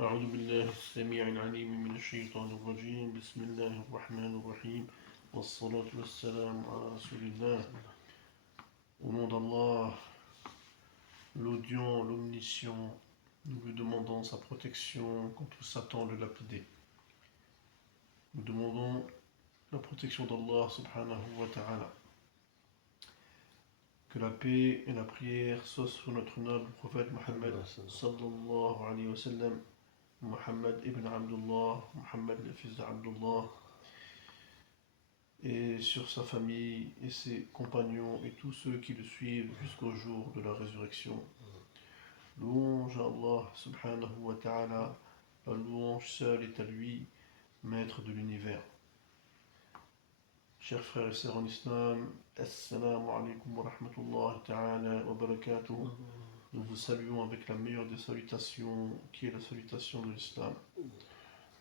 أعوذ بالله السميع العليم من الشيطان الرجيم بسم الله الرحمن الرحيم والصلاة والسلام على رسول الله. Au nom d'Allah, l'audient, l'omniscient, nous lui demandons sa protection contre Satan le lapidé. Nous demandons la protection d'Allah subhanahu wa ta'ala. Que la paix et la prière soient sur notre noble prophète Mohammed sallallahu alayhi wa sallam, Muhammad ibn Abdullah, Muhammad le fils d'Abdullah, et sur sa famille et ses compagnons et tous ceux qui le suivent jusqu'au jour de la résurrection. Louange à Allah subhanahu wa ta'ala, la louange seule est à lui, maître de l'univers. Chers frères et sœurs en islam, assalamu alaikum wa rahmatullahi ta'ala wa barakatuh. Nous vous saluons avec la meilleure des salutations, qui est la salutation de l'islam.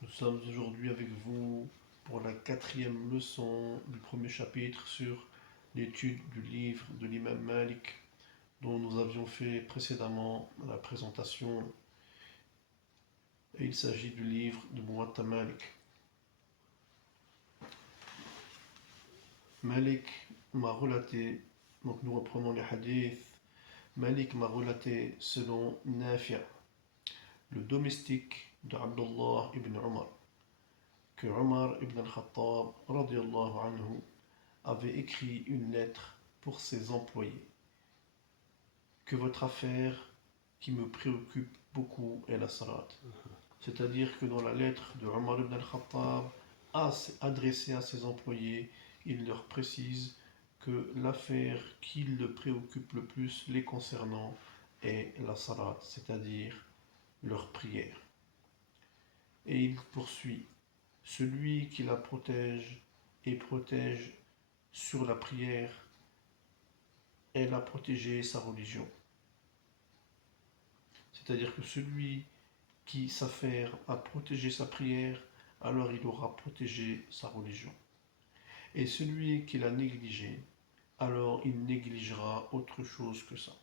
Nous sommes aujourd'hui avec vous pour la 4e leçon du premier chapitre sur l'étude du livre de l'imam Malik, dont nous avions fait précédemment la présentation. Et il s'agit du livre de Muwatta Malik. Malik m'a relaté, donc nous reprenons les hadiths. Malik m'a relaté selon Nafi', le domestique de Abdullah ibn Umar, que Omar ibn al-Khattab radiyallahu anhu avait écrit une lettre pour ses employés. Que votre affaire qui me préoccupe beaucoup est la salat. C'est-à-dire que dans la lettre de Omar ibn al-Khattab adressée à ses employés, il leur précise que l'affaire qui le préoccupe le plus les concernant est la salat, c'est-à-dire leur prière. Et il poursuit: celui qui la protège et protège sur la prière, elle a protégé sa religion. C'est-à-dire que celui qui s'affaire à protéger sa prière, alors il aura protégé sa religion. Et celui qui l'a négligé, alors il négligera autre chose que ça.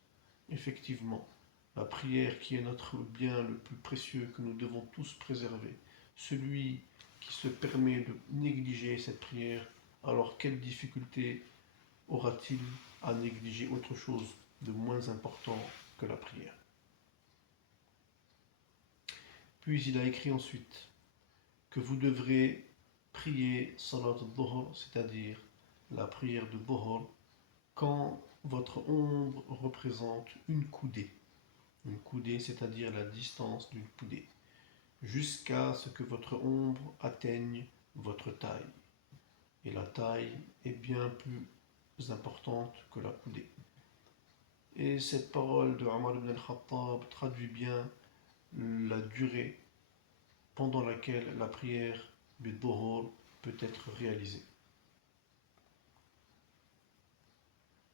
Effectivement, la prière qui est notre bien le plus précieux que nous devons tous préserver, celui qui se permet de négliger cette prière, alors quelle difficulté aura-t-il à négliger autre chose de moins important que la prière? Puis il a écrit ensuite que vous devrez prier salat al-dhuhr, c'est-à-dire la prière de dhuhr, quand votre ombre représente une coudée. Une coudée, c'est-à-dire la distance d'une coudée, jusqu'à ce que votre ombre atteigne votre taille. Et la taille est bien plus importante que la coudée. Et cette parole de Omar ibn al-Khattab traduit bien la durée pendant laquelle la prière du dhuhr peut être réalisée.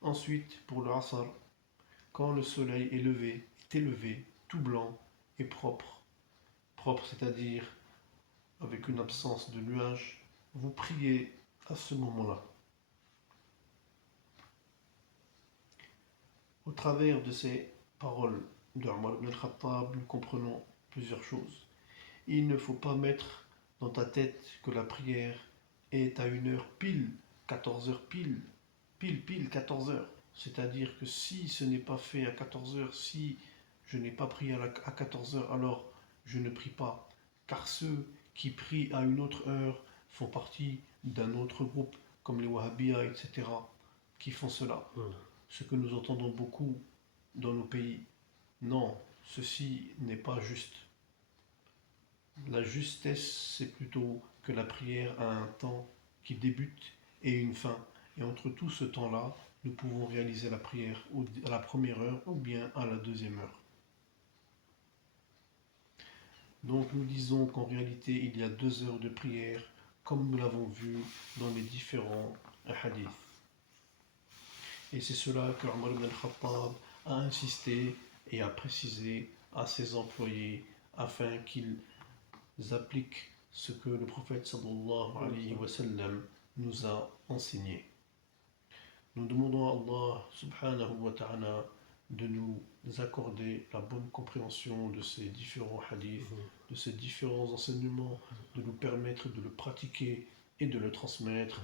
Ensuite, pour le asr, quand le soleil est élevé, tout blanc et propre, c'est-à-dire avec une absence de nuages, vous priez à ce moment-là. Au travers de ces paroles de Omar ibn al-Khattab, nous comprenons plusieurs choses. Il ne faut pas mettre dans ta tête que la prière est à une heure pile, 14 heures pile, 14 heures. C'est-à-dire que si ce n'est pas fait à 14 heures, si je n'ai pas prié à 14 heures, alors je ne prie pas. Car ceux qui prient à une autre heure font partie d'un autre groupe, comme les Wahhabiyas, etc., qui font cela. Ce que nous entendons beaucoup dans nos pays. Non, ceci n'est pas juste. La justesse, c'est plutôt que la prière a un temps qui débute et une fin. Et entre tout ce temps-là, nous pouvons réaliser la prière à la première heure ou bien à la deuxième heure. Donc nous disons qu'en réalité, il y a 2 heures de prière, comme nous l'avons vu dans les différents hadiths. Et c'est cela que Omar ibn al-Khattab a insisté et a précisé à ses employés afin qu'ils appliquent ce que le prophète sallallahu alayhi wa sallam nous a enseigné. Nous demandons à Allah subhanahu wa ta'ala de nous accorder la bonne compréhension de ces différents hadiths, de ces différents enseignements, de nous permettre de le pratiquer et de le transmettre.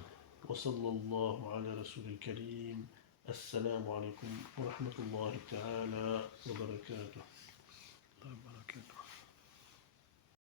Wa sallallahu ala rasulil karim. Assalamu alaikum wa rahmatullahi ta'ala wa barakatuh.